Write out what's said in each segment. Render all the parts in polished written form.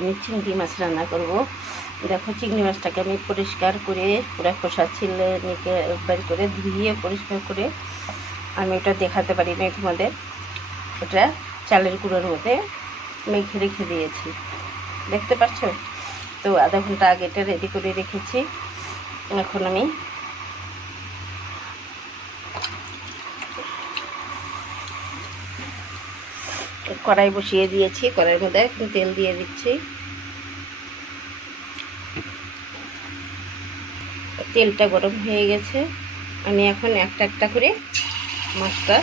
আমি চিংড়ি মাছ রান্না করব। দেখো চিংড়ি মাছটাকে আমি পরিষ্কার করে পুরো খোসা ছিলে নিকে বের করে ধুয়ে পরিষ্কার করে আমি ওটা দেখাতে পারি না তোমাদের। ওটা চালের গুঁড়োর মধ্যে মেখে রেখে দিয়েছি, দেখতে পাচ্ছ তো। আধা ঘন্টা আগে এটা রেডি করে রেখেছি। এখন আমি কড়াই বসিয়ে দিয়েছি, কড়াইয়ের মধ্যে এখন তেল দিয়ে দিচ্ছি। তেলটা গরম হয়ে গেছে, আমি এখন একটা একটা করে মাছটা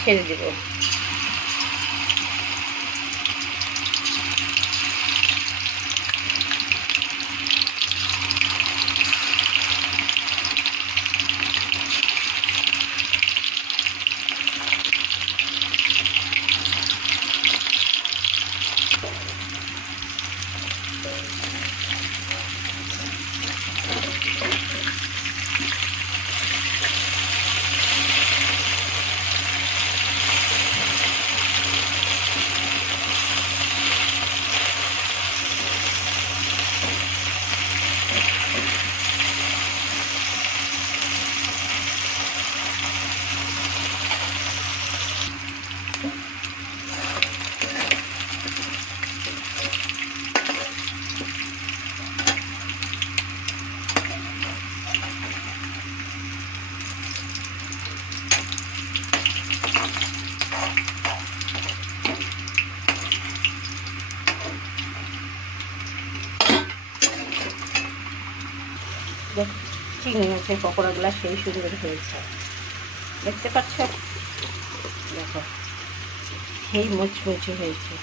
ছেড়ে দেব। চিংড়ি মাছের পকোড়াগুলো সেই সুন্দর হয়েছে, দেখতে পাচ্ছ। দেখো সেই মুচমুচে হয়েছে।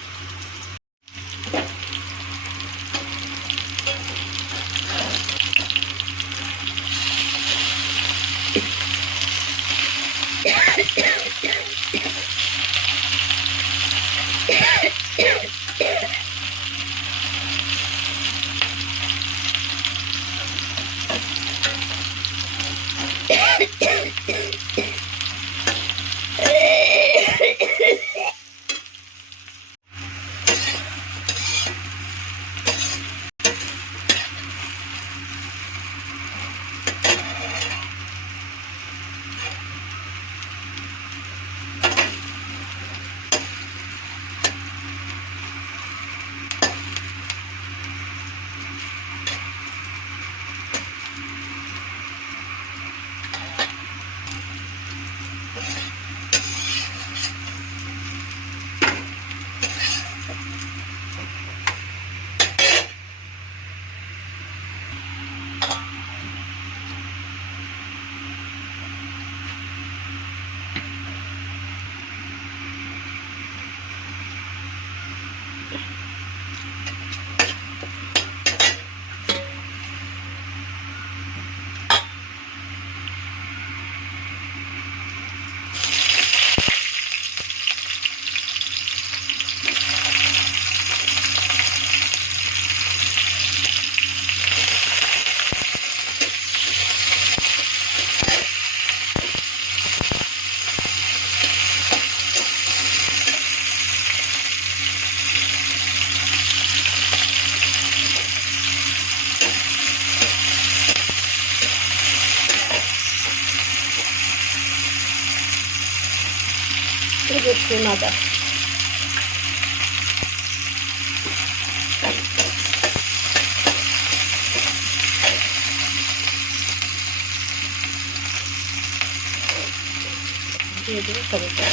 আদা দিয়ে দেবো টমেটো।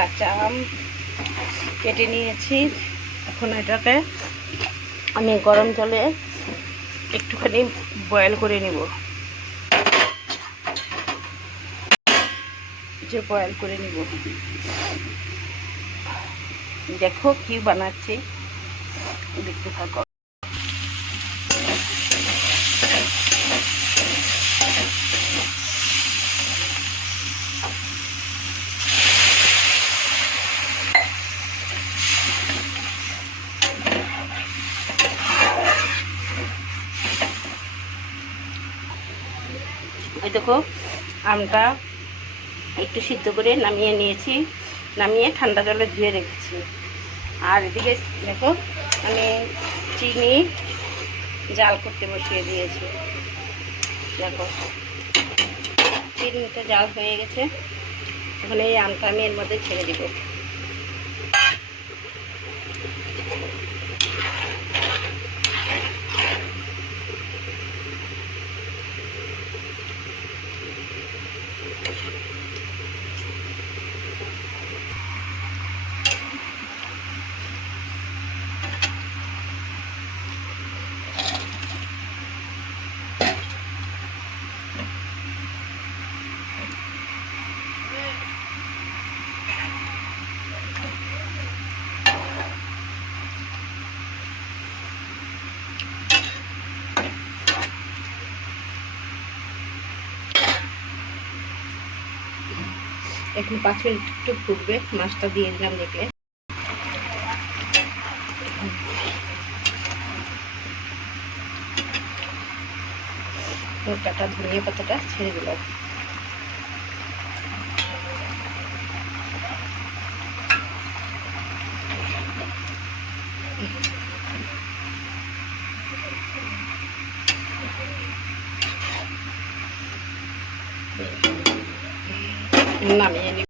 কাঁচা আম কেটে নিয়েছি। এখন এটাকে আমি গরম জলে একটুখানি বয়েল করে নেব, যে বয়েল করে নিব। দেখো কি বানাচ্ছি, দেখতে থাকো। এই দেখো আমটা একটু সিদ্ধ করে নামিয়ে নিয়েছি, নামিয়ে ঠান্ডা জলে ধুয়ে রেখেছি। আর এদিকে দেখো আমি চিনি জাল করতে বসিয়ে দিয়েছি। দেখো চিনিটা জাল হয়ে গেছে। এখন এই আমটা আমি এর মধ্যে ছেড়ে দিব। এখন 5 মিনিট একটু ফুটবে, মাছটা দিয়ে দিলাম। দেখলে কাটা ধনিয়া পাতাটা ছেড়ে দিলাম। নামিয়ে নিব।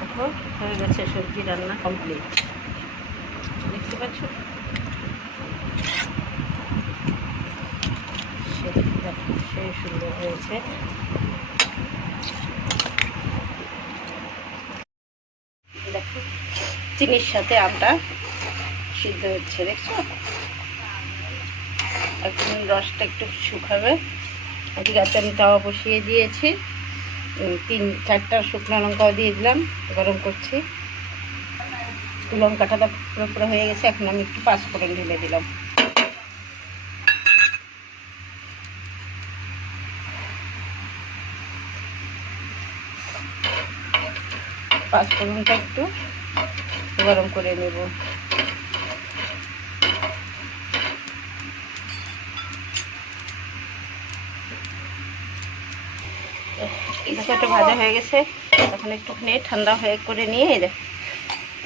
দেখো হয়ে গেছে, সবজি রান্না কমপ্লিট। দেখতে পাচ্ছ সেই সুন্দর হয়েছে। দেখো চিনির সাথে আমটা সিদ্ধ হচ্ছে, দেখছো? এখন রসটা একটু শুকাবে। এদিকে আমি তাওয়া বসিয়ে দিয়েছি, 3-4টা শুকনো লঙ্কাও দিয়ে দিলাম, গরম করছি। লঙ্কাটা পুরো হয়ে গেছে। এখন আমি একটু পাঁচফোড়ন ঢেলে দিলাম। পাঁচফোড়নটা একটু গরম করে নেব। দেখো একটা ভাজা হয়ে গেছে। এখন একটুখানি ঠান্ডা হয়ে করে নিয়ে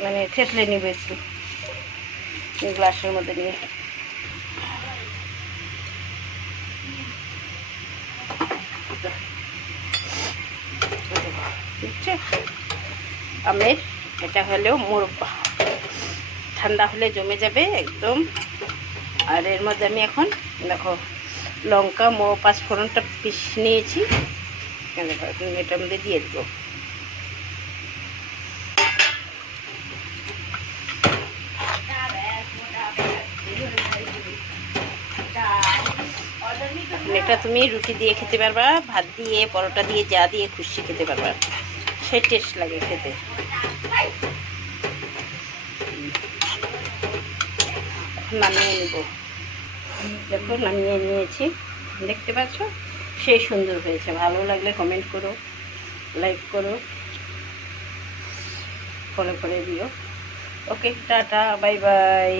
মানে থেতলে নিব একটু গ্লাসের মধ্যে নিয়ে। বুঝছে আমের এটা হলেও মোরব্বা, ঠান্ডা হলে জমে যাবে একদম। আর এর মধ্যে আমি এখন দেখো লঙ্কা পাঁচফোড়নটা পিষে নিয়েছি, এটার মধ্যে দিয়ে দেবো। এটা তুমি রুটি দিয়ে খেতে পারবা, ভাত দিয়ে, পরোটা দিয়ে, যা দিয়ে খুশি খেতে পারবা, সেই টেস্ট লাগে খেতে। নামিয়ে নেব। দেখো নামিয়ে নিয়েছি, দেখতে পাচ্ছ সেই সুন্দর হয়েছে। ভালো লাগলে কমেন্ট করো, লাইক করো, ফলো করে দিও। ওকে, টাটা, বাই বাই।